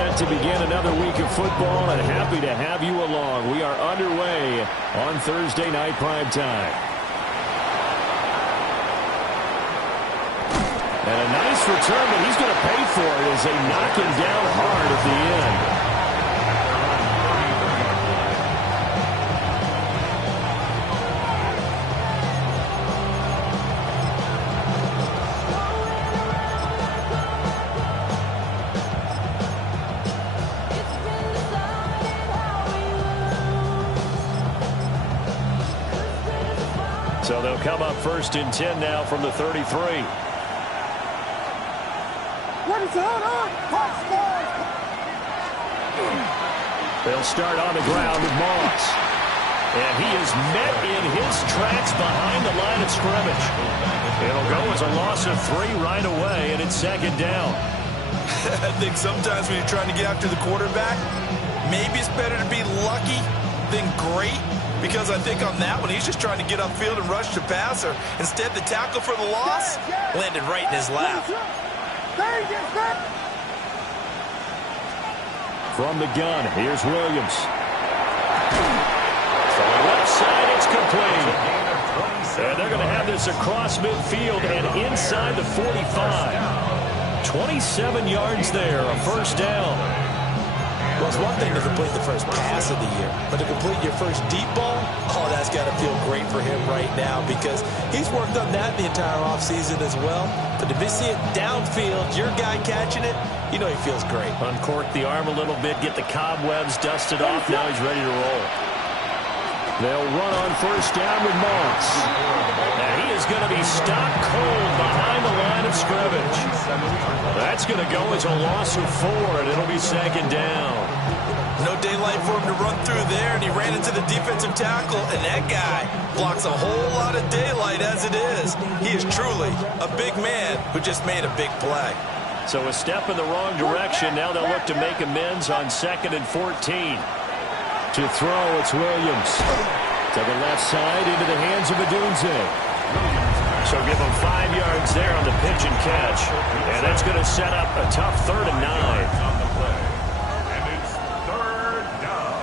set to begin another week of football, and happy to have you along. We are underway on Thursday night primetime. And a nice return, but he's going to pay for it as they knock him down hard at the end. So they'll come up 1st and 10 now from the 33. They'll start on the ground with Moss. And he is met in his tracks behind the line of scrimmage. It'll go as a loss of 3 right away, and it's 2nd down. I think sometimes when you're trying to get after the quarterback, maybe it's better to be lucky than great. Because I think on that one, he's just trying to get upfield and rush the passer. Instead, the tackle for the loss landed right in his lap. From the gun, here's Williams. From the left side, it's complete. And they're going to have this across midfield and inside the 45. 27 yards there, a 1st down. Well, it's one thing to complete the first pass of the year, but to complete your first deep ball, oh, that's got to feel great for him right now because he's worked on that the entire offseason as well. But to see it downfield, your guy catching it, you know he feels great. Uncork the arm a little bit, get the cobwebs dusted off. Now he's ready to roll. They'll run on 1st down with Moss. And he is going to be stopped cold behind the line of scrimmage. That's going to go as a loss of 4, and it'll be 2nd down. No daylight for him to run through there, and he ran into the defensive tackle, and that guy blocks a whole lot of daylight as it is. He is truly a big man who just made a big play. So a step in the wrong direction. Now they'll look to make amends on 2nd and 14. To throw, it's Williams. To the left side, into the hands of Odunze. So give him 5 yards there on the pitch and catch. And that's going to set up a tough 3rd and 9. And it's 3rd down.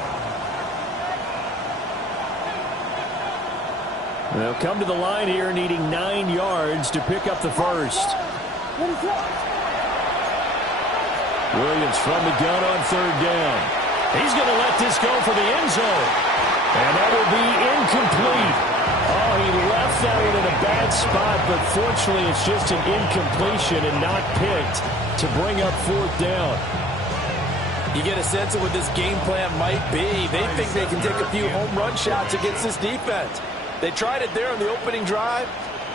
They'll come to the line here needing 9 yards to pick up the 1st. Williams from the gun on 3rd down. He's going to let this go for the end zone. And that will be incomplete. Oh, he left that one in a bad spot, but fortunately it's just an incompletion and not picked to bring up 4th down. You get a sense of what this game plan might be. They think they can take a few home run shots against this defense. They tried it there on the opening drive,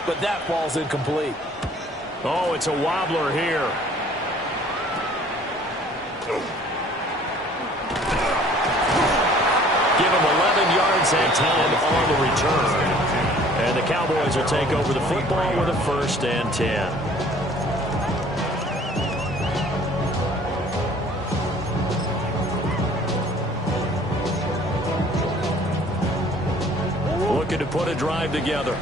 but that ball's incomplete. Oh, it's a wobbler here. Give him 11 yards that time on the return. And the Cowboys will take over the football with a 1st and 10. Looking to put a drive together.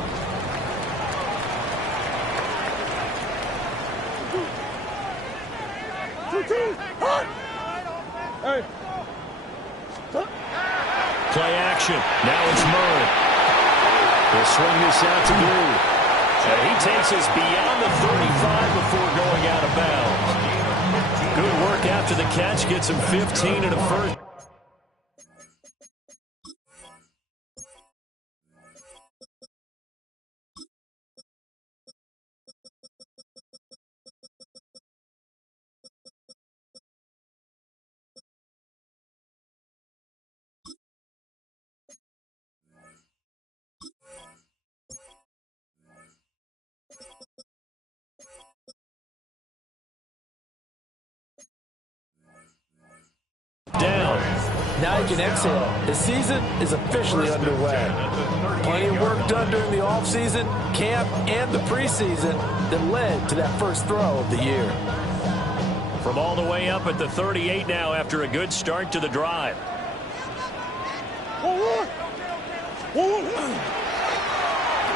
Play action. Now it's Murray. He'll swing this out to Blue. And he takes us beyond the 35 before going out of bounds. Good work after the catch. Gets him 15 and a 1st. Down. Now he can exhale. His season is officially underway. Plenty of work done during the offseason, camp, and the preseason that led to that first throw of the year. From all the way up at the 38 now after a good start to the drive.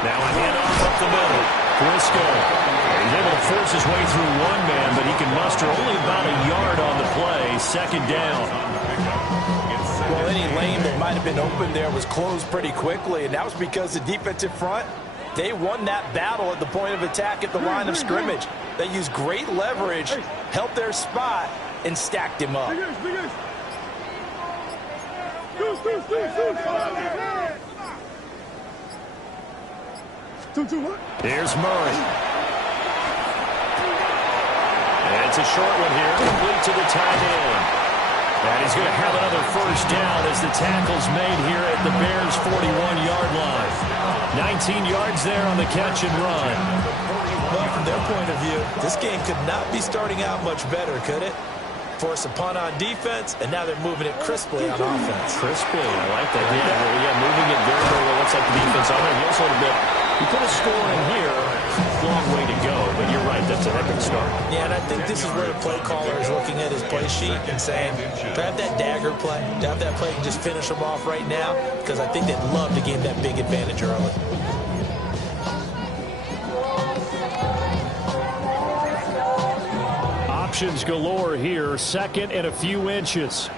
Now a handoff up the middle. Briscoe. He's able to force his way through one man, but he can muster only about a yard on the play. Second down. Well, any lane that might have been open there was closed pretty quickly, and that was because the defensive front, they won that battle at the point of attack at the line of scrimmage. They used great leverage, held their spot, and stacked him up. Here's Murray. And it's a short one here, complete to the tight end. And he's going to have another first down as the tackle's made here at the Bears' 41-yard line. 19 yards there on the catch and run. Well, from their point of view, this game could not be starting out much better, could it? Force a punt on defense, and now they're moving it crisply on offense. Crisply, I like that. Yeah, moving it very, very well. Looks like the defense on it. Looks a little bit. You put a score in here, long way to go, but you're right, that's an epic start. Yeah, and I think this is where the play caller is looking at his play sheet and saying, to have that dagger play, to have that play and just finish them off right now, because I think they'd love to gain that big advantage early. Options galore here, second and a few inches.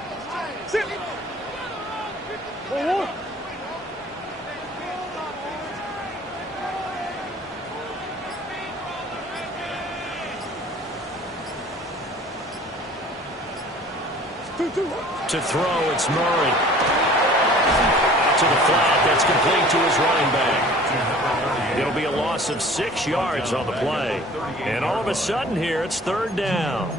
To throw, it's Murray. To the flat, that's complete to his running back. It'll be a loss of 6 yards on the play. And all of a sudden here, it's third down.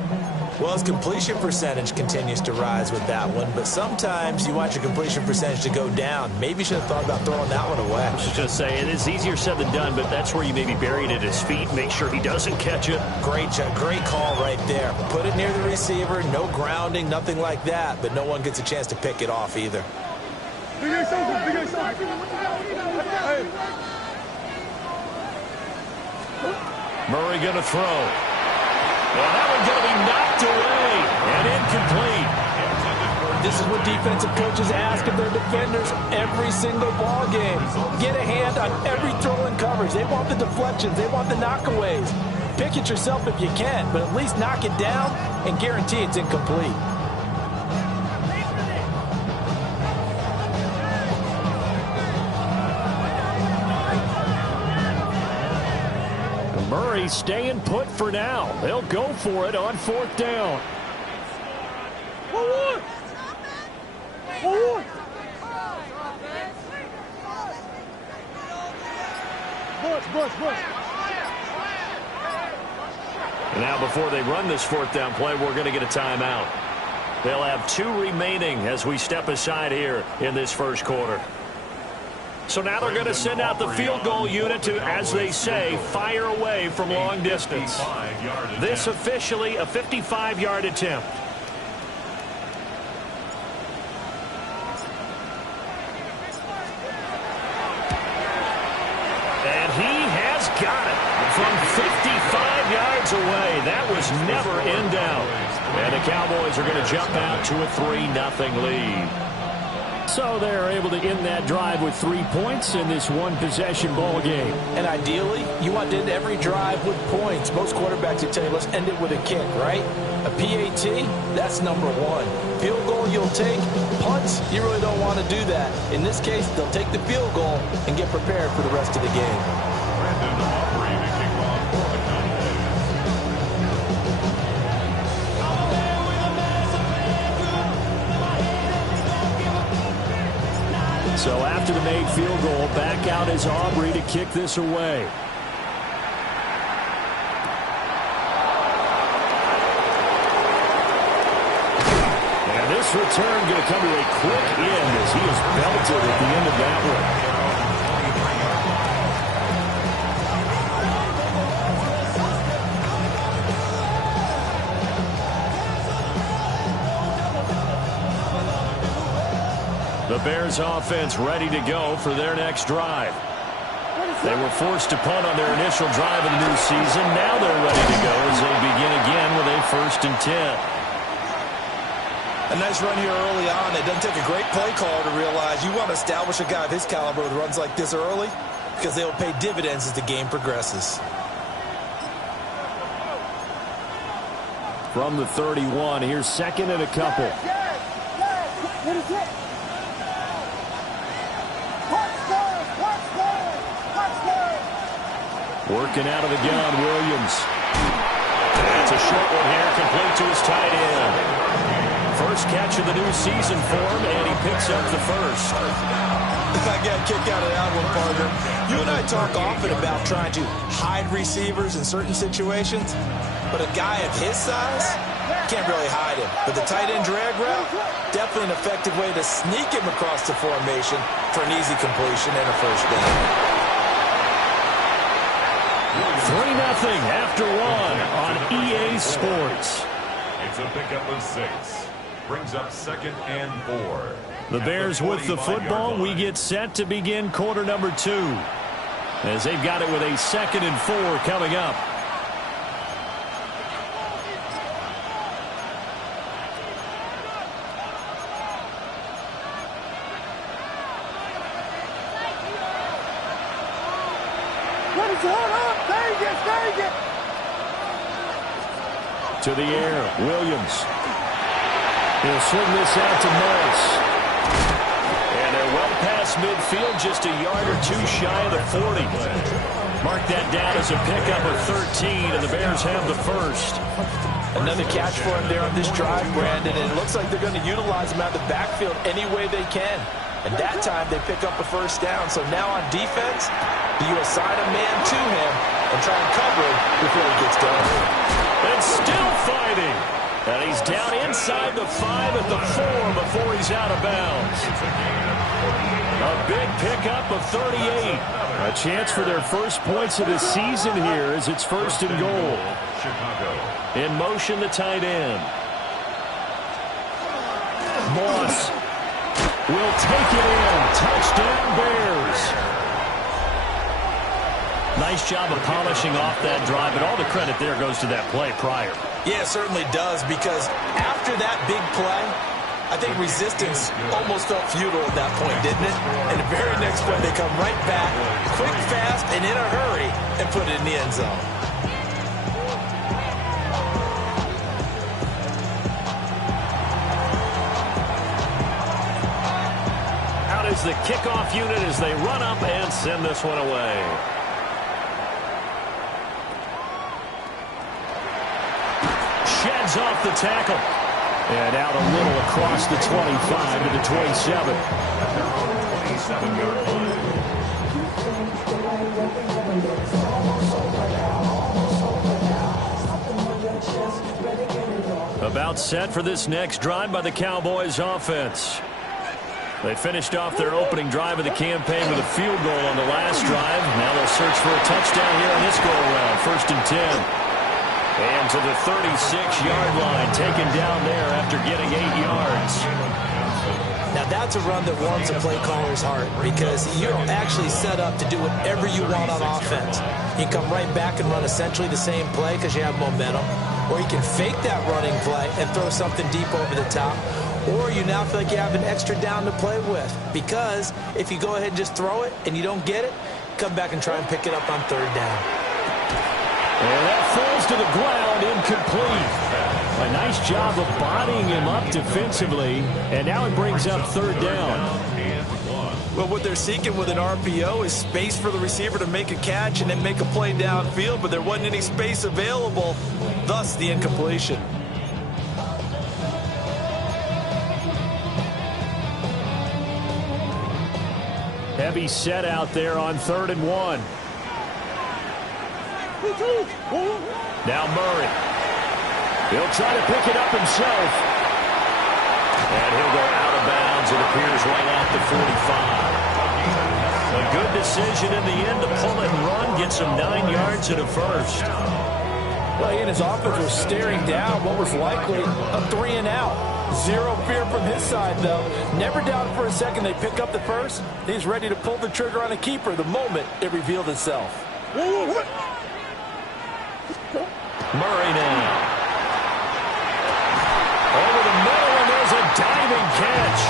Well, his completion percentage continues to rise with that one, but sometimes you want your completion percentage to go down. Maybe you should have thought about throwing that one away. I was just going to say, it is easier said than done, but that's where you maybe bury it at his feet, make sure he doesn't catch it. Great call right there. Put it near the receiver, no grounding, nothing like that, but no one gets a chance to pick it off either. Murray going to throw. Well, that one's going to be knocked away and incomplete. This is what defensive coaches ask of their defenders every single ball game. Get a hand on every throw in coverage. They want the deflections. They want the knockaways. Pick it yourself if you can, but at least knock it down and guarantee it's incomplete. Murray staying put for now. They'll go for it on fourth down. And now before they run this fourth down play, we're going to get a timeout. They'll have 2 remaining as we step aside here in this first quarter. So now they're going to send out the field goal unit to, as they say, fire away from long distance. This officially a 55-yard attempt. And he has got it from 55 yards away. That was never in doubt. And the Cowboys are going to jump out to a 3-0 lead. So they're able to end that drive with 3 points in this one-possession ball game. And ideally, you want to end every drive with points. Most quarterbacks would tell you, let's end it with a kick, right? A PAT, that's number 1. Field goal you'll take. Punts, you really don't want to do that. In this case, they'll take the field goal and get prepared for the rest of the game. So after the made field goal, back out is Aubrey to kick this away. And this return going to come to a quick end as he is belted at the end of that one. The Bears offense ready to go for their next drive. They were forced to punt on their initial drive of the new season. Now they're ready to go as they begin again with a 1st and 10. A nice run here early on. It doesn't take a great play caller to realize you want to establish a guy of his caliber with runs like this early because they will pay dividends as the game progresses. from the 31. Here's second and a couple. Working out of the gun, Williams. That's a short one here, complete to his tight end. First catch of the new season for him, and he picks up the first. I got a kick out of that one, partner. You and I talk often about trying to hide receivers in certain situations, but a guy of his size can't really hide him. But the tight end drag route, definitely an effective way to sneak him across the formation for an easy completion and a first down. 3-0 after one on EA Sports. It's a pickup of 6. Brings up 2nd and 4. The Bears with the football. We get set to begin quarter number 2 as they've got it with a 2nd and 4 coming up. To the air, Williams. He'll swing this out to Morris. And they're well past midfield, just a yard or two shy of the 40. Mark that down as a pickup of 13, and the Bears have the first. Another catch for him there on this drive, Brandon, and it looks like they're going to utilize him out of the backfield any way they can. And that time they pick up a first down. So now on defense, do you assign a man to him and try and cover him before he gets done? And still fighting. And he's down inside the 5 at the 4 before he's out of bounds. A big pickup of 38. A chance for their first points of the season here as it's 1st and goal. In motion, the tight end. Moss will take it in. Touchdown, Bears. Nice job of polishing off that drive, but all the credit there goes to that play prior. Yeah, it certainly does, because after that big play, I think resistance almost felt futile at that point, didn't it? And the very next play, they come right back, quick, fast, and in a hurry, and put it in the end zone. Out is the kickoff unit as they run up and send this one away. Sheds off the tackle. And out a little across the 25 to the 27. 27-yard line. About set for this next drive by the Cowboys offense. They finished off their opening drive of the campaign with a field goal on the last drive. Now they'll search for a touchdown here on this go-around. 1st and 10. And to the 36-yard line, taken down there after getting 8 yards. Now that's a run that warms a play caller's heart, because you're actually set up to do whatever you want on offense. You can come right back and run essentially the same play because you have momentum, or you can fake that running play and throw something deep over the top, or you now feel like you have an extra down to play with, because if you go ahead and just throw it and you don't get it, come back and try and pick it up on 3rd down. And that falls to the ground, incomplete. A nice job of bodying him up defensively, and now it brings up 3rd down. Well, what they're seeking with an RPO is space for the receiver to make a catch and then make a play downfield, but there wasn't any space available, thus the incompletion. Heavy set out there on 3rd and 1. Now Murray. He'll try to pick it up himself. And he'll go out of bounds. It appears right at the 45. A good decision in the end to pull it and run. Gets him 9 yards and a first. Well, he and his offense were staring down what was likely a 3 and out. Zero fear from his side, though. Never doubted for a second they pick up the first. He's ready to pull the trigger on a keeper the moment it revealed itself. Murray now. Over the middle, and there's a diving catch.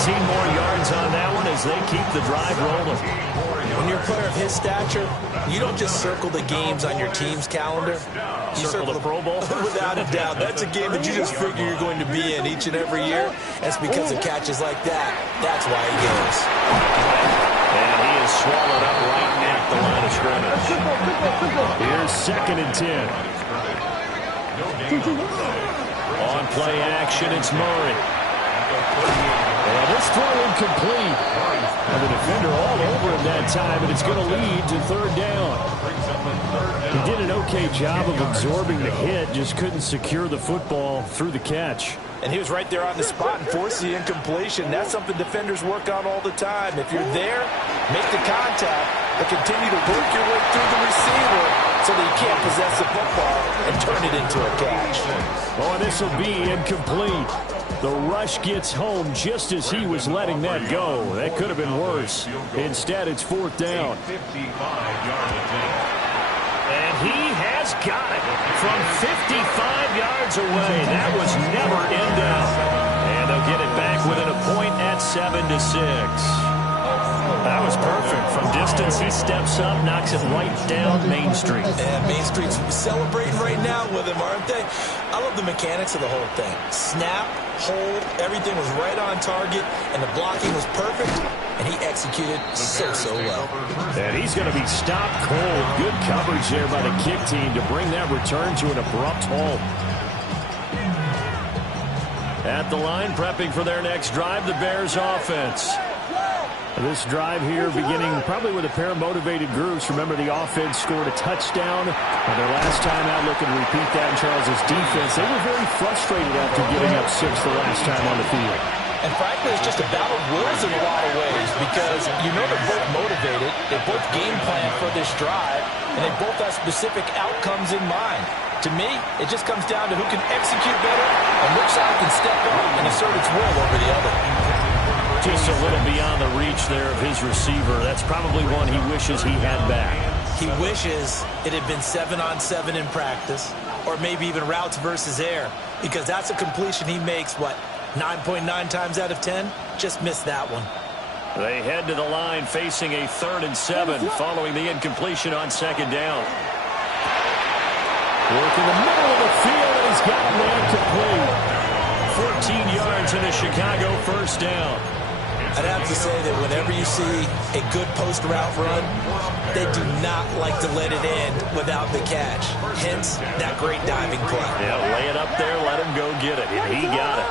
18 more yards on that one as they keep the drive rolling. When you're a player of his stature, you don't just circle the games on your team's calendar. You Circle the Pro Bowl? Without a doubt. That's a game that you just figure you're going to be in each and every year. That's because of catches like that. That's why he goes. And he is swallowed up right at the line of scrimmage. Here's 2nd and 10. On play action, it's Murray. And this throw incomplete. And the defender all over him that time, and it's going to lead to 3rd down. He did an okay job of absorbing the hit, just couldn't secure the football through the catch. And he was right there on the spot and forced the incompletion. That's something defenders work on all the time. If you're there, make the contact, but continue to work your way through the receiver so that you can't possess the football and turn it into a catch. Oh, and this will be incomplete. The rush gets home just as he was letting that go. That could have been worse. Instead, it's 4th down. And he has got it from 55 yards away. That was never in doubt. And they'll get it back within a point at 7-6. That was perfect. From distance, he steps up, knocks it right down Main Street. And Main Street's celebrating right now with him, aren't they? I love the mechanics of the whole thing. Snap, hold, everything was right on target, and the blocking was perfect, and he executed so well. And he's going to be stopped cold. Good coverage there by the kick team to bring that return to an abrupt halt. At the line, prepping for their next drive, the Bears offense. This drive here beginning probably with a pair of motivated groups. Remember, the offense scored a touchdown on their last time out. Looking to repeat that in Charles's defense. They were very frustrated after giving up 6 the last time on the field. And frankly, it's just a battle of wills in a lot of ways because you know they're both motivated. They both game plan for this drive, and they both have specific outcomes in mind. To me, it just comes down to who can execute better and which side can step up and assert its will over the other. Just a little beyond the reach there of his receiver. That's probably one he wishes he had back. He wishes it had been 7-on-7 in practice, or maybe even routes versus air, because that's a completion he makes, 9.9 times out of 10? Just missed that one. They head to the line facing a 3rd and 7 following the incompletion on 2nd down. Work in the middle of the field, and he's got man complete. 14 yards in a Chicago 1st down. I'd have to say that whenever you see a good post route run, they do not like to let it end without the catch. Hence, that great diving play. Yeah, lay it up there, let him go get it, and he got it.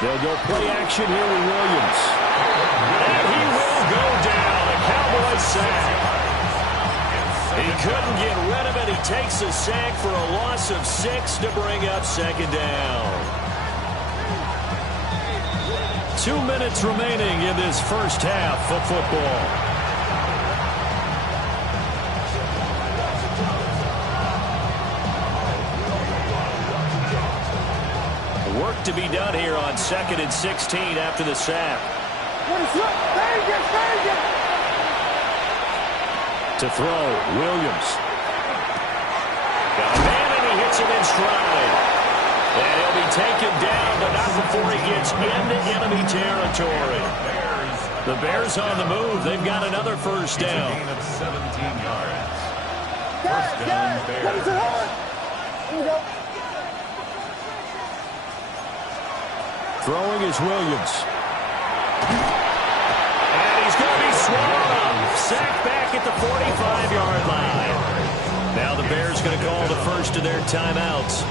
They'll go play action here with Williams. And he will go down, a Cowboys sack. He couldn't get rid of it. He takes a sack for a loss of 6 to bring up 2nd down. 2 minutes remaining in this first half of football. Work to be done here on 2nd and 16 after the sack. To throw, Williams. Got a man and he hits him in stride. And he'll be taken down, but not before he gets into enemy territory. The Bears on the move. They've got another 1st down. Gain of 17 yards. 1st down, Bears. Throwing is Williams. And he's going to be swallowed up. Sacked back at the 45-yard line. Now the Bears going to call the first of their timeouts,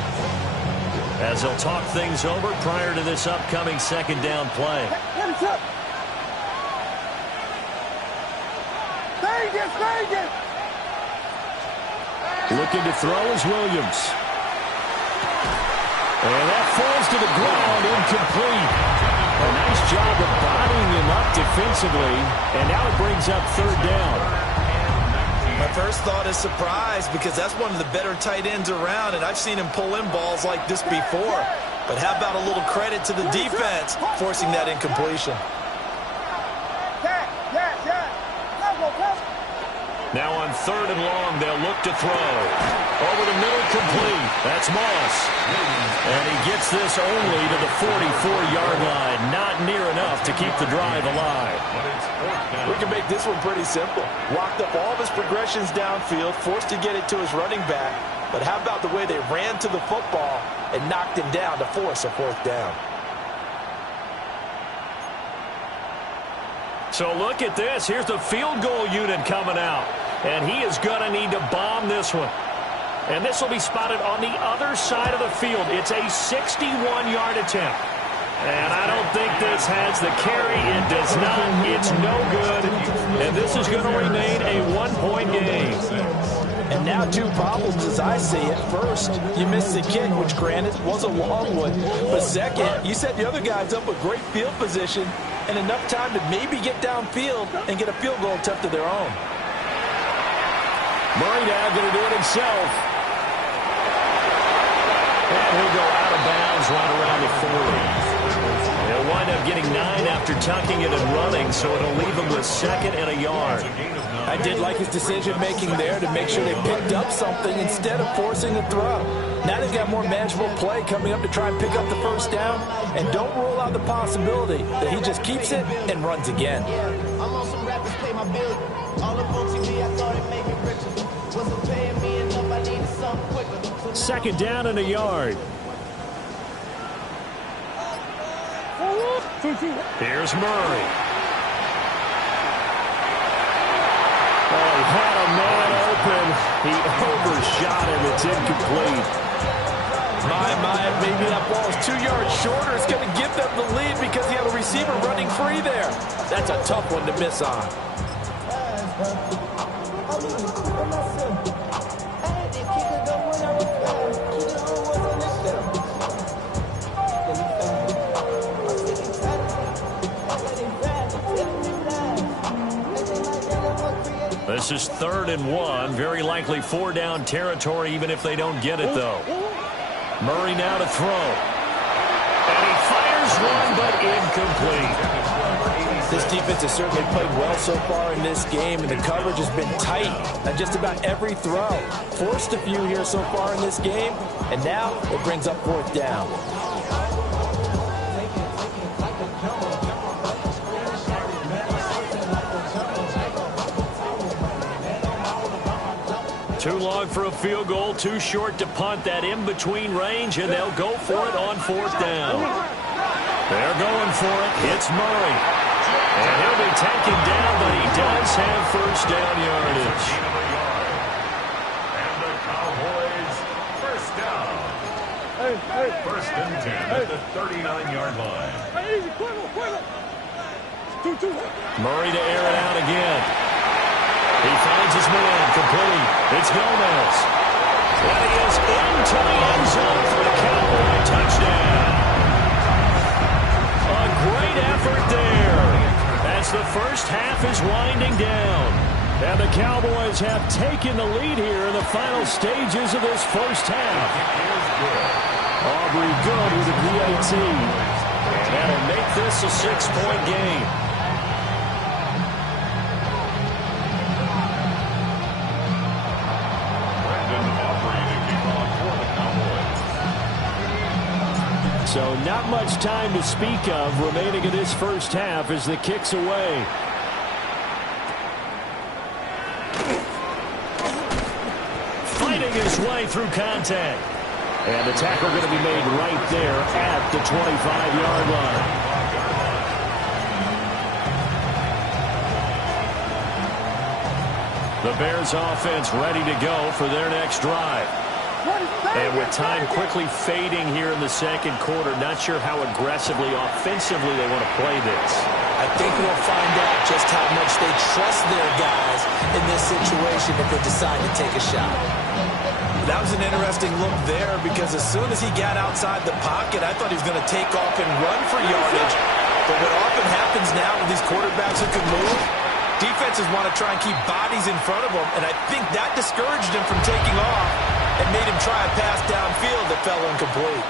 as they'll talk things over prior to this upcoming 2nd down play. Looking to throw is Williams. And that falls to the ground, incomplete. A nice job of bodying him up defensively, and now it brings up 3rd down. My first thought is surprise, because that's one of the better tight ends around, and I've seen him pull in balls like this before. But how about a little credit to the defense forcing that incompletion? Now on third and long. They'll look to throw. Over the middle, complete. That's Moss. And he gets this only to the 44-yard line. Not near enough to keep the drive alive. We can make this one pretty simple. Walked up all of his progressions downfield, forced to get it to his running back. But how about the way they ran to the football and knocked him down to force a fourth down? So look at this. Here's the field goal unit coming out. And he is going to need to bomb this one. And this will be spotted on the other side of the field. It's a 61-yard attempt. And I don't think this has the carry. It does not. It's no good. And this is going to remain a one-point game. And now two problems as I see it. First, you missed the kick, which granted was a long one. But second, you set the other guys up with great field position and enough time to maybe get downfield and get a field goal attempt of their own. Murray now going to do it himself. And he'll go out of bounds right around the 40. He'll wind up getting 9 after tucking it and running, so it'll leave him with 2nd and a yard. I did like his decision-making there to make sure they picked up something instead of forcing a throw. Now they've got more manageable play coming up to try and pick up the first down, and don't rule out the possibility that he just keeps it and runs again. I'm on some rappers pay my bill. All up on TV, I thought it made me richer. Wasn't paying me enough, I needed something quicker. 2nd down and a yard. Here's Murray. Oh, he had a man open. He overshot him. It's incomplete. Maybe that ball is 2 yards shorter. It's going to give them the lead because he had a receiver running free there. That's a tough one to miss on. This is 3rd and 1. Very likely 4-down territory, even if they don't get it, though. Murray now to throw. And he fires one, but incomplete. This defense has certainly played well so far in this game, and the coverage has been tight on just about every throw. Forced a few here so far in this game, and now it brings up 4th down. Too long for a field goal, too short to punt. That in-between range, and they'll go for it on 4th down. They're going for it. It's Murray. And he'll be taken down, but he does have first down yardage. And the Cowboys, first down. First and 10 at the 39-yard line. Murray to air it out again. He finds his man, complete. It's Gomez. And he is into the end zone for the Cowboy touchdown. A great effort there as the first half is winding down. And the Cowboys have taken the lead here in the final stages of this first half. Aubrey good with a PAT. And that'll make this a 6-point game. So not much time to speak of remaining in this first half as the kick's away. Fighting his way through contact. And the tackle going to be made right there at the 25-yard line. The Bears offense ready to go for their next drive. And with time quickly fading here in the second quarter, not sure how aggressively, offensively they want to play this. I think we'll find out just how much they trust their guys in this situation if they decide to take a shot. That was an interesting look there because as soon as he got outside the pocket, I thought he was going to take off and run for yardage. But what often happens now with these quarterbacks who can move, defenses want to try and keep bodies in front of them, and I think that discouraged him from taking off and made him try a pass downfield that fell incomplete.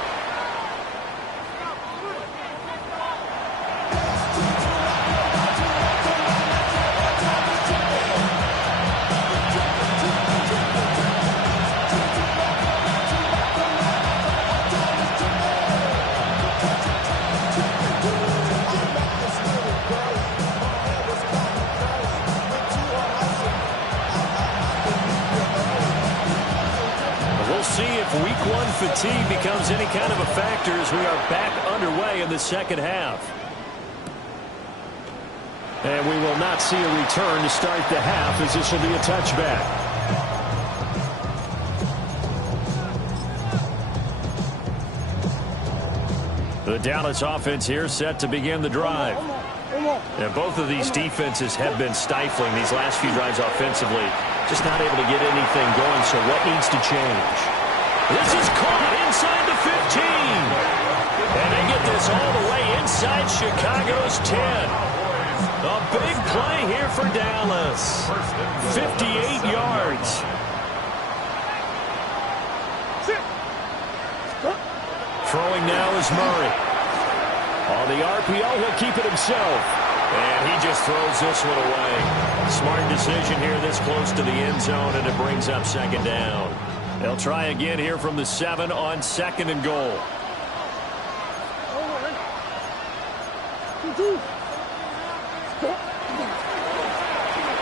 fatigue becomes any kind of a factor as we are back underway in the second half. And we will not see a return to start the half, as this will be a touchback. The Dallas offense here set to begin the drive. And both of these defenses have been stifling these last few drives offensively. Just not able to get anything going, so what needs to change? This is caught inside the 15. And they get this all the way inside Chicago's 10. A big play here for Dallas. 58 yards. Throwing now is Murray. On the RPO, he'll keep it himself. And he just throws this one away. Smart decision here this close to the end zone, and it brings up second down. They'll try again here from the 7 on second and goal.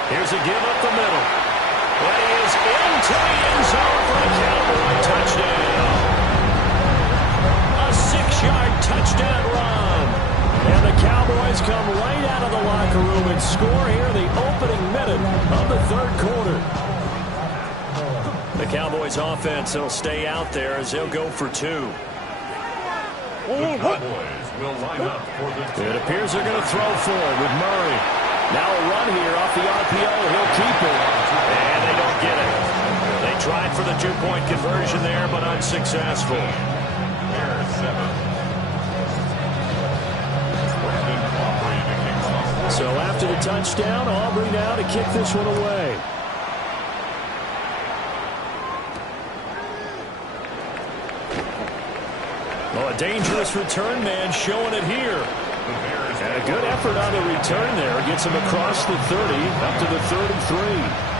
Here's a give up the middle. That is into the end zone for a Cowboy touchdown. A 6-yard touchdown run. And the Cowboys come right out of the locker room and score here in the opening minute of the third quarter. The Cowboys offense will stay out there as they'll go for 2. The Cowboys will line up for the... It appears they're going to throw for it with Murray. Now a run here off the RPO. He'll keep it. And they don't get it. They tried for the 2-point conversion there, but unsuccessful. Bears 7. So after the touchdown, Aubrey now to kick this one away. Oh, a dangerous return man showing it here. And a good effort on the return there. Gets him across the 30, up to the 33.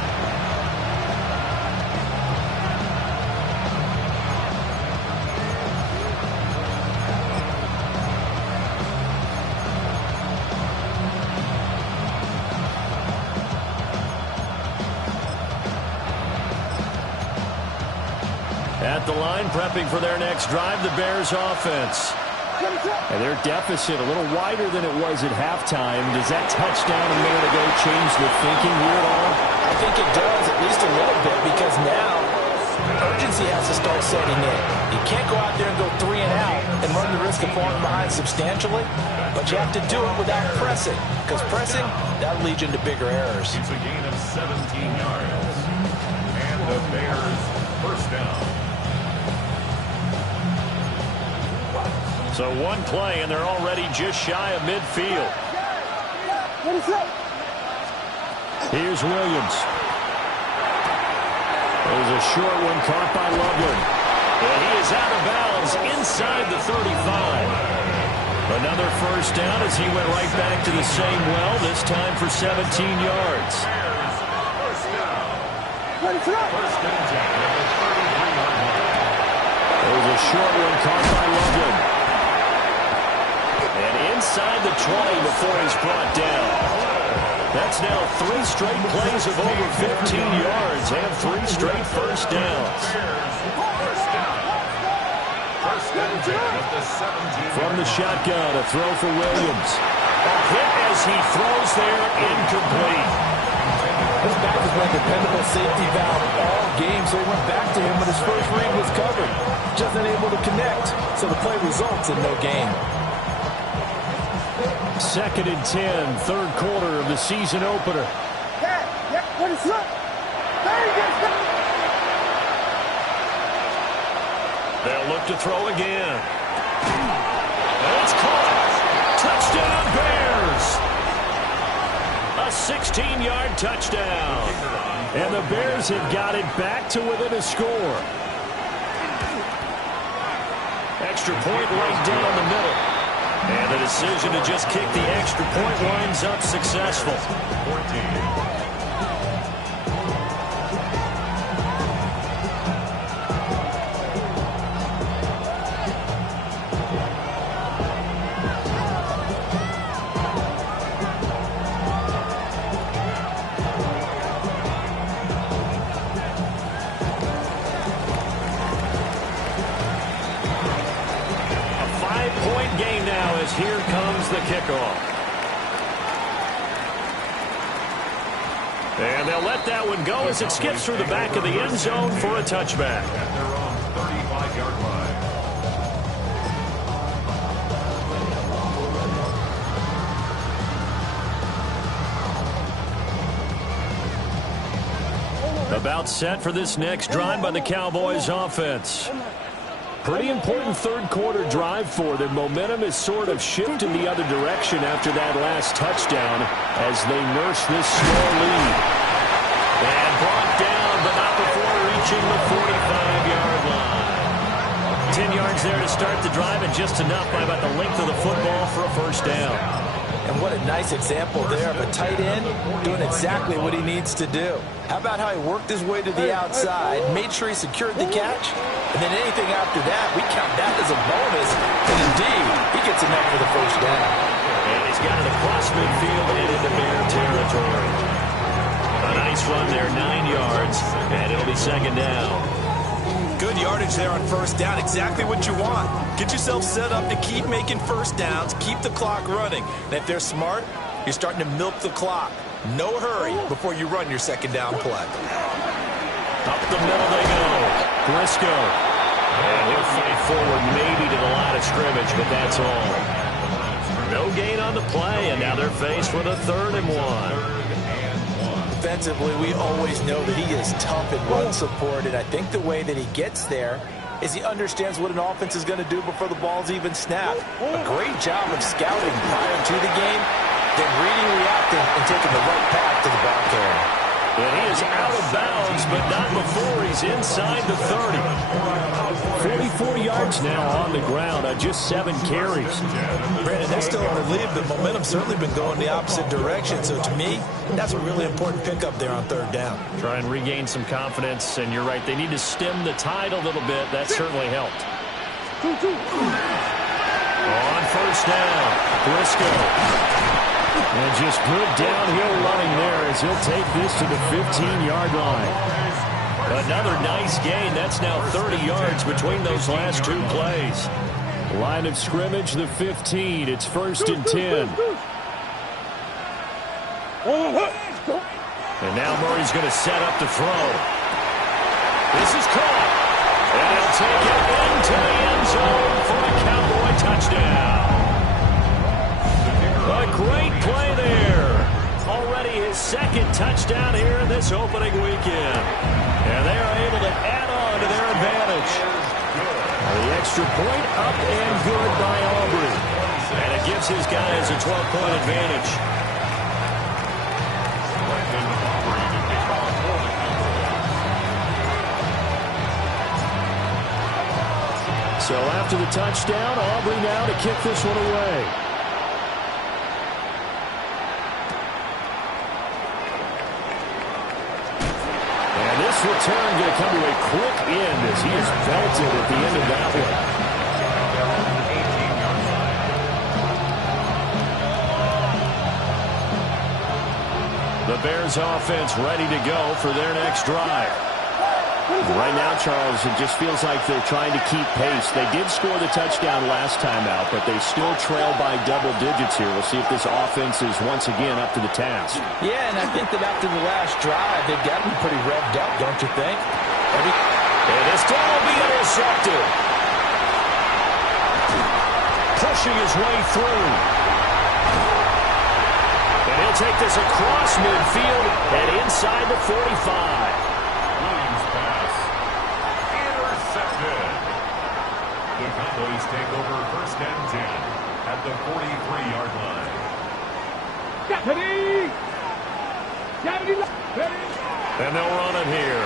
At the line, prepping for their next drive, the Bears offense. And their deficit a little wider than it was at halftime. Does that touchdown a minute ago change the thinking here at all? I think it does, at least a little bit, because now urgency has to start setting in. You can't go out there and go 3 and out and run the risk of falling behind substantially, but you have to do it without pressing, because pressing, that leads you into bigger errors. It's a gain of 17 yards. And the Bears first down. So one play, and they're already just shy of midfield. Here's Williams. There's a short one caught by Loveland. And he is out of bounds inside the 35. Another first down as he went right back to the same well, this time for 17 yards. First and 10 at the 33-yard line. There's a short one caught by Loveland. And inside the 20 before he's brought down. That's now 3 straight plays of over 15 yards and 3 straight first downs. First and 10 at the 17. From the shotgun, a throw for Williams. A hit as he throws there, incomplete. This back has been a dependable safety valve all game, so he went back to him when his first read was covered. Just unable to connect, so the play results in no gain. Second and 10, third quarter of the season opener. They'll look to throw again. And it's caught. Touchdown, Bears. A 16-yard touchdown. And the Bears have got it back to within a score. Extra point right down the middle. And the decision to just kick the extra point winds up successful. 14. comes the kickoff. And they'll let that one go as it skips through the back of the end zone for a touchback. At their own 35-yard line. About set for this next drive by the Cowboys offense. Pretty important third quarter drive for them. Momentum has sort of shifted the other direction after that last touchdown as they nurse this small lead. And brought down, but not before reaching the 45-yard line. 10 yards there to start the drive, and just enough by about the length of the football for a first down. And what a nice example there of a tight end doing exactly what he needs to do. How about how he worked his way to the outside, made sure he secured the catch, and then anything after that, we count that as a bonus. And indeed, he gets enough for the first down. And he's got it across midfield and into Bear territory. A nice run there, 9 yards, and it'll be second down. Good yardage there on first down. Exactly what you want. Get yourself set up to keep making first downs, keep the clock running. And if they're smart, you're starting to milk the clock. No hurry before you run your second down play. Up the middle they go. Briscoe. And he'll fight forward maybe to the line of scrimmage, but that's all. No gain on the play, and now they're faced with a 3rd and 1. Defensively, we always know that he is tough in run support, and I think the way that he gets there is he understands what an offense is going to do before the ball's even snapped. A great job of scouting prior to the game, then reading, reacting, and taking the right path to the ball carrier. And he is out of bounds, but not before he's inside the 30. 44 yards now on the ground on just 7 carries. Brandon, they're still in the lead, but momentum's certainly been going the opposite direction. So to me, that's a really important pickup there on 3rd down. Try and regain some confidence, and you're right, they need to stem the tide a little bit. That certainly helped. On first down, Briscoe. And just good downhill running there as he'll take this to the 15-yard line. Another nice gain. That's now 30 yards between those last 2 plays. Line of scrimmage, the 15. It's 1st and 10. And now Murray's going to set up to throw. This is caught. And he'll take it into the end zone for a Cowboy touchdown. A great play there. Already his 2nd touchdown here in this opening weekend. And they are able to add on to their advantage. The extra point up and good by Aubrey. And it gives his guys a 12-point advantage. So after the touchdown, Aubrey now to kick this one away. Return going to come to a quick end as he is belted at the end of that one. The Bears offense ready to go for their next drive. Right now, Charles, it just feels like they're trying to keep pace. They did score the touchdown last time out, but they still trail by double digits here. We'll see if this offense is once again up to the task. Yeah, and I think that after the last drive, they've got to be pretty revved up, don't you think? And this time will be intercepted. Pushing his way through. And he'll take this across midfield and inside the 45. The Cowboys take over 1st and 10 at the 43-yard line. And they'll run it here.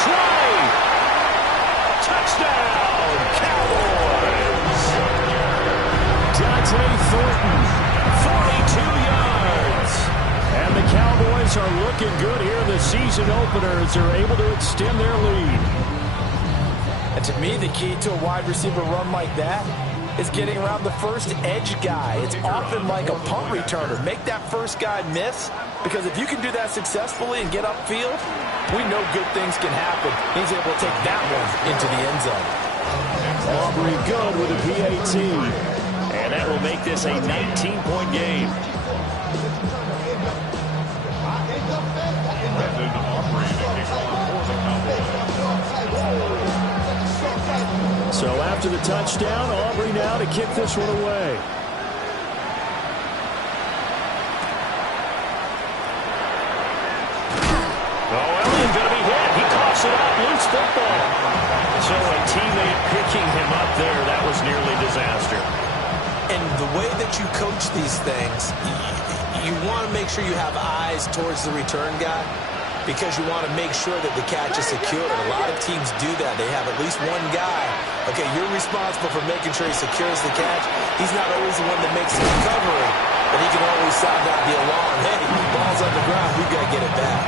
Try! Touchdown, Cowboys! Dante Thornton, 42 yards. And the Cowboys are looking good here in the season opener as they're able to extend their lead. And to me, the key to a wide receiver run like that is getting around the first edge guy. It's often like a punt returner. Make that first guy miss, because if you can do that successfully and get upfield, we know good things can happen. He's able to take that one into the end zone. Aubrey good with a PAT. And that will make this a 19-point game. Brendan Aubrey to kick off for the Cowboys. So after the touchdown, Aubrey now to kick this one away. Elliott going to be hit. He coughs it out. Loose football. So a teammate picking him up there. That was nearly disaster. And the way that you coach these things, you want to make sure you have eyes towards the return guy because you want to make sure that the catch is secured. A lot of teams do that. They have at least one guy. Okay, you're responsible for making sure he secures the catch. He's not always the one that makes the recovery, but he can always sound out the alarm. Hey, ball's on the ground. We've got to get it back.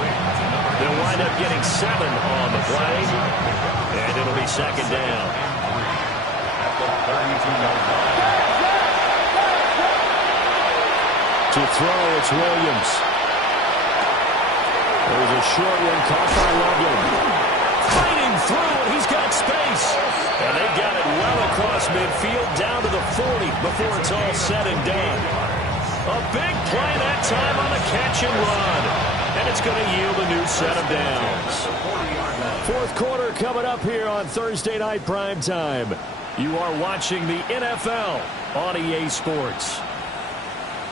They'll wind up getting 7 on the play, and it'll be second down. To throw, it's Williams. There's a short one caught by Loveland. Fighting through, and he's got space. And they've got it well across midfield, down to the 40 before it's all said and done. A big play that time on the catch and run. And it's going to yield a new set of downs. Fourth quarter coming up here on Thursday Night Primetime. You are watching the NFL on EA Sports.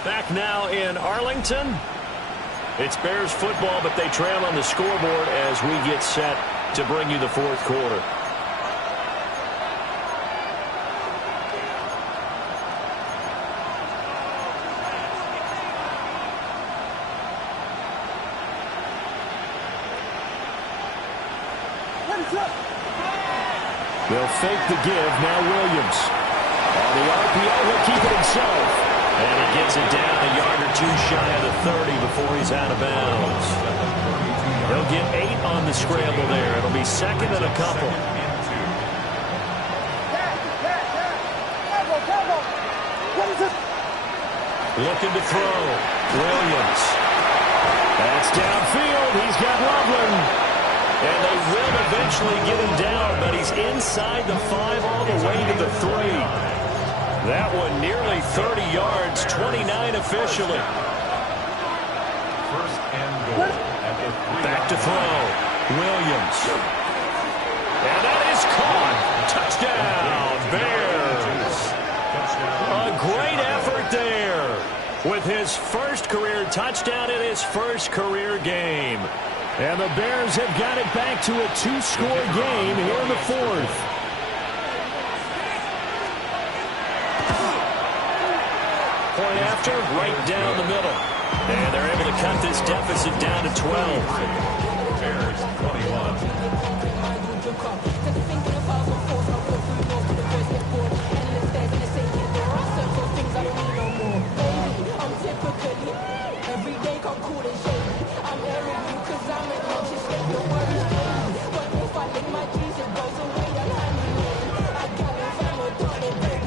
Back now in Arlington. It's Bears football, but they trail on the scoreboard as we get set to bring you the fourth quarter. They'll fake the give. Now Williams. On the RPO, he'll keep it himself. And he gets it down a yard or two shy of the 30 before he's out of bounds. He'll get 8 on the scramble there. It'll be second and a couple. Looking to throw. Williams. That's downfield. He's got Loveland. And they will eventually get him down, but he's inside the 5 all the way to the 3. That one nearly 30 yards, 29 officially. First and goal at the 3. Back to throw. Williams. And that is caught. Touchdown, Bears. A great effort there with his first career touchdown in his first career game. And the Bears have got it back to a 2-score game here in the fourth. Point after, right down the middle. And they're able to cut this deficit down to 12. Bears 21.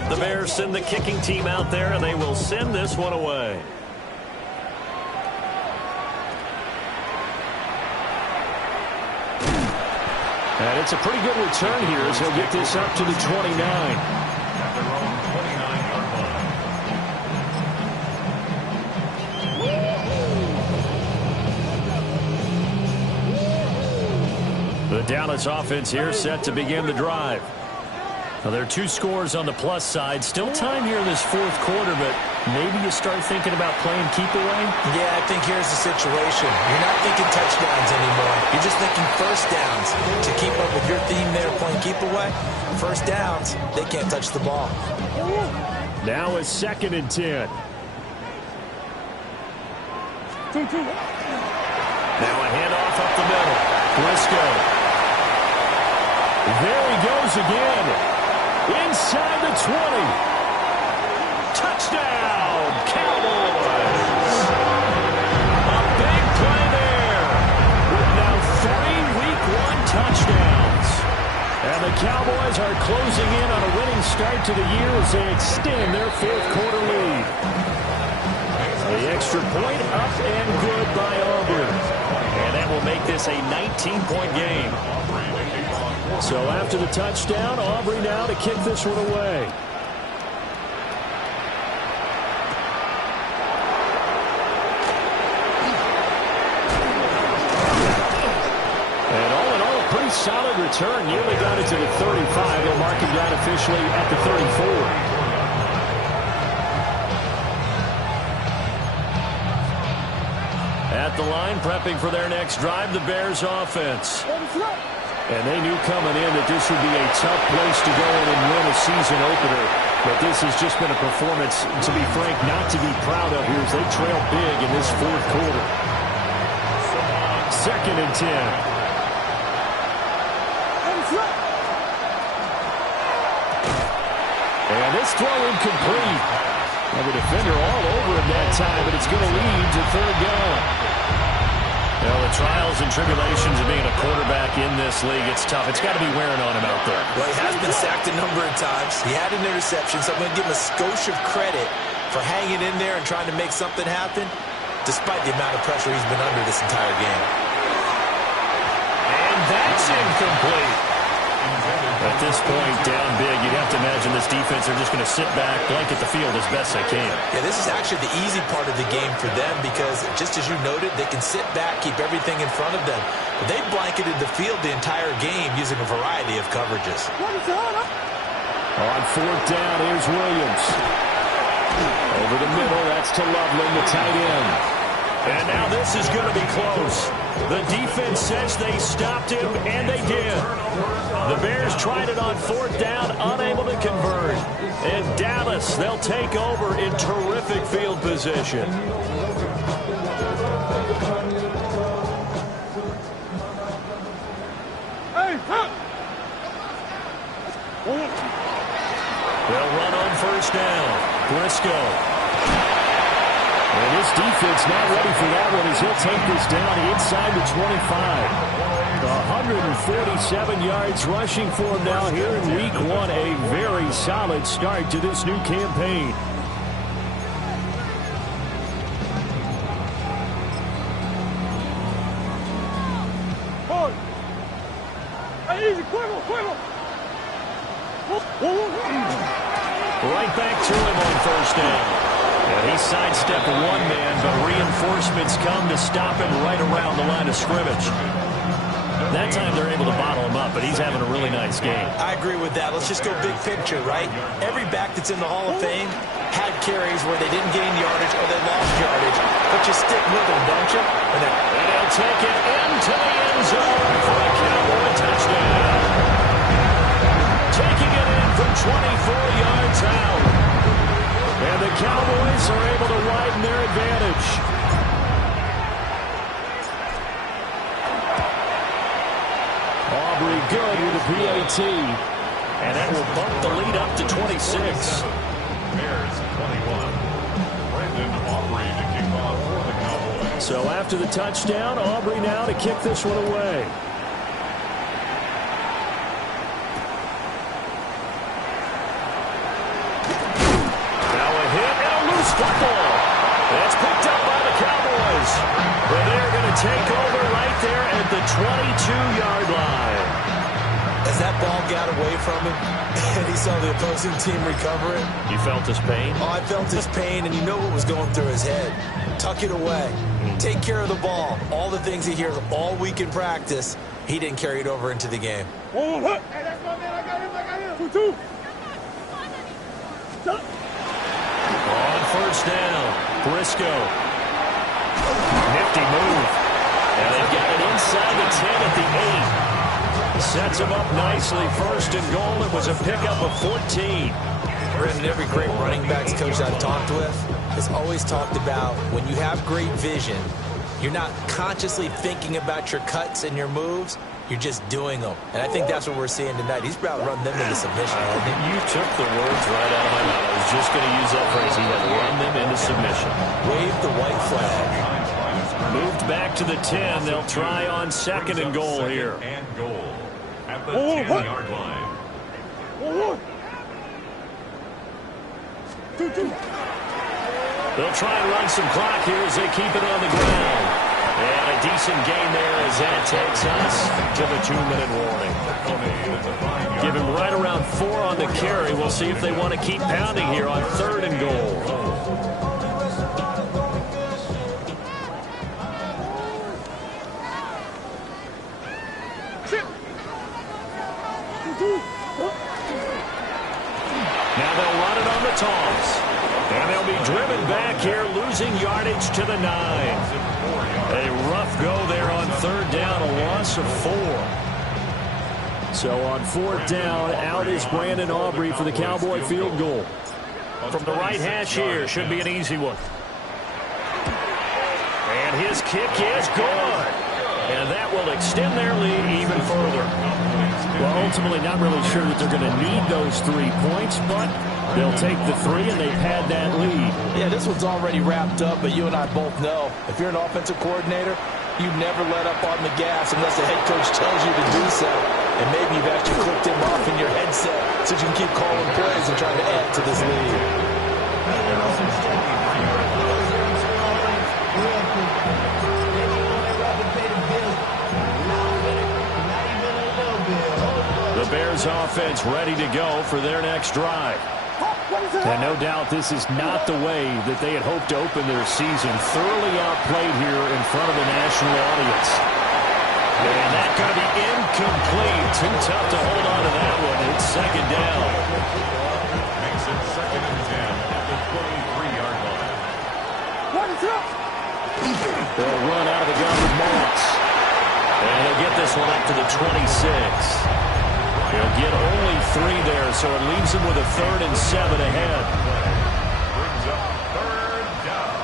The Bears send the kicking team out there, and they will send this one away. And it's a pretty good return here as he'll get this up to the 29. At their own 29-yard line. The Dallas offense here set to begin the drive. Now, there are 2 scores on the plus side. Still time here in this fourth quarter, but maybe you start thinking about playing keep away? Yeah, I think here's the situation. You're not thinking touchdowns anymore. You're just thinking first downs. To keep up with your theme there, playing keep away, first downs, they can't touch the ball. Now it's 2nd and 10. Now a handoff up the middle. Briscoe. There he goes again. Inside the 20. Touchdown, Cowboys. A big play there with now 3 Week 1 touchdowns. And the Cowboys are closing in on a winning start to the year as they extend their fourth quarter lead. The extra point up and good by Auburn. And that will make this a 19-point game. So after the touchdown, Aubrey now to kick this one away. And all in all, a pretty solid return. Nearly got it to the 35. They'll mark him down officially at the 34. At the line, prepping for their next drive, the Bears offense. And they knew coming in that this would be a tough place to go in and win a season opener. But this has just been a performance, to be frank, not to be proud of here as they trail big in this fourth quarter. 2nd and 10. And this throw incomplete. And the defender all over him that time, but it's going to lead to 3rd down. Well, the trials and tribulations of being a quarterback in this league, it's tough. It's got to be wearing on him out there. Well, he has been sacked a number of times. He had an interception, so I'm going to give him a skosh of credit for hanging in there and trying to make something happen, despite the amount of pressure he's been under this entire game. And that's incomplete. At this point, down big, you'd have to imagine this defense are just going to sit back, blanket the field as best they can. Yeah, this is actually the easy part of the game for them because, just as you noted, they can sit back, keep everything in front of them. But they blanketed the field the entire game using a variety of coverages. On 4th down, here's Williams. Over the middle, that's to Loveland, the tight end. And now this is going to be close. The defense says they stopped him, and they did. The Bears tried it on 4th down, unable to convert. And Dallas, they'll take over in terrific field position. They'll run on 1st down. Briscoe. And this defense not ready for that one as he'll take this down inside the 25. 147 yards rushing for him now here in week 1. A very solid start to this new campaign. Right back to him on 1st down. And he sidestepped one man, but reinforcements come to stop him right around the line of scrimmage. That time they're able to bottle him up, but he's having a really nice game. I agree with that. Let's just go big picture, right? Every back that's in the Hall of Fame had carries where they didn't gain yardage or they lost yardage, but you stick with them, don't you? And they'll take it into the end zone for a Cowboy touchdown. Taking it in from 24 yards out. And the Cowboys are able to widen their advantage. Aubrey good with a PAT. And that will bump the lead up to 26. Bears 21. Brandon Aubrey to kick off for the Cowboys. So after the touchdown, Aubrey now to kick this one away. Football. That's picked up by the Cowboys. But they're going to take over right there at the 22-yard line. As that ball got away from him and he saw the opposing team recover it. You felt his pain? Oh, I felt his pain, and you know what was going through his head. Tuck it away. Take care of the ball. All the things he hears all week in practice, he didn't carry it over into the game. Hey, that's my man. I got him. 2-2. On 1st down, Briscoe. Nifty move. And they've got it inside the 10 at the 8. Sets him up nicely. 1st and goal. It was a pickup of 14. Brandon, every great running backs coach I've talked with has always talked about when you have great vision, you're not consciously thinking about your cuts and your moves. You're just doing them. And I think that's what we're seeing tonight. He's about to run them into submission. You took the words right out of my mouth. I was just going to use that phrase. He has run them into submission. Wave the white flag. Moved back to the 10. They'll try on 2nd and goal here. And goal at the 10-yard line. They'll try and run some clock here as they keep it on the ground. And a decent gain there as that takes us to the 2-minute warning. Give him right around 4 on the carry. We'll see if they want to keep pounding here on 3rd and goal. Now they'll run it on the toss. And they'll be driven back here, losing yardage to the 9. A rough go there on 3rd down, a loss of 4. So on 4th down, out is Brandon Aubrey for the Cowboy field goal. From the right hash here, should be an easy one. And his kick is good. And that will extend their lead even further. Well, ultimately not really sure that they're going to need those 3 points, but they'll take the 3 and they've had that lead. Yeah, this one's already wrapped up, but you and I both know if you're an offensive coordinator, you never let up on the gas unless the head coach tells you to do so. And maybe you've actually clicked him off in your headset so you can keep calling plays and trying to add to this lead. The Bears offense ready to go for their next drive. And no doubt this is not the way that they had hoped to open their season. Thoroughly outplayed here in front of the national audience. And that's going to be incomplete. Too tough to hold on to that one. It's 2nd down. Makes it 2nd and 10 at the 23-yard line. They'll run out of the gun with Moss. And they'll get this one up to the 26. He'll get only 3 there, so it leaves him with a 3rd and 7 ahead. Brings up 3rd down.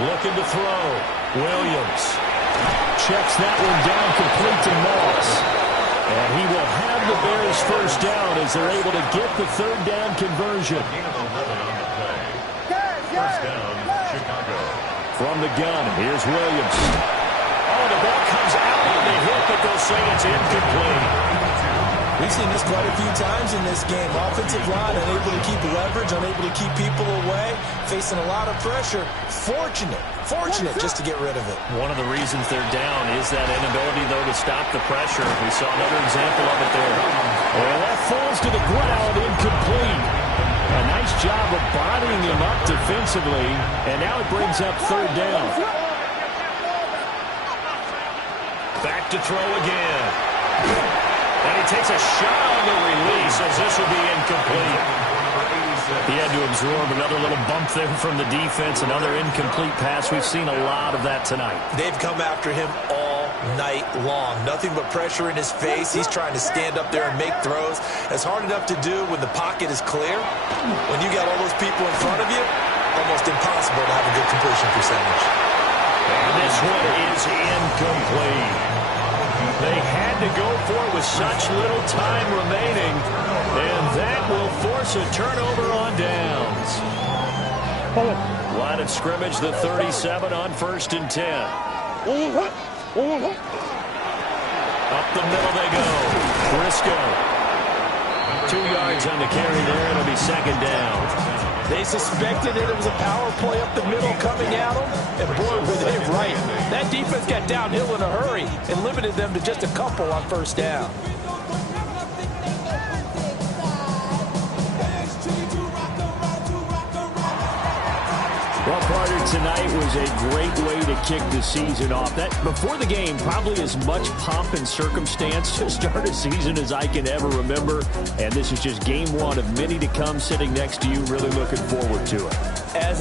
Looking to throw. Williams checks that one down complete to Moss. And he will have the Bears 1st down as they're able to get the 3rd down conversion. Gain of 11 on the play. 1st down, Chicago. From the gun, here's Williams. Oh, the ball comes out on the hit, but they'll say it's incomplete. We've seen this quite a few times in this game. Offensive line unable to keep leverage, unable to keep people away, facing a lot of pressure. Fortunate just to get rid of it. One of the reasons they're down is that inability, though, to stop the pressure. We saw another example of it there. Well, that falls to the ground, incomplete. A nice job of bodying him up defensively, and now it brings up 3rd down. Back to throw again. And he takes a shot on the release as this will be incomplete. He had to absorb another little bump there from the defense, another incomplete pass. We've seen a lot of that tonight. They've come after him all night long. Nothing but pressure in his face. He's trying to stand up there and make throws. It's hard enough to do when the pocket is clear. When you got all those people in front of you, almost impossible to have a good completion percentage. And this one is incomplete. They had to go for it with such little time remaining, and that will force a turnover on downs. Line of scrimmage, the 37 on 1st and 10. Up the middle they go. Briscoe. 2 yards on the carry there. It'll be 2nd down. They suspected that it was a power play up the middle coming at them, and boy, were they right. That defense got downhill in a hurry and limited them to just a couple on 1st down. Well, Carter, tonight was a great way to kick the season off. That before the game, probably as much pomp and circumstance to start a season as I can ever remember. And this is just game 1 of many to come sitting next to you. Really looking forward to it. As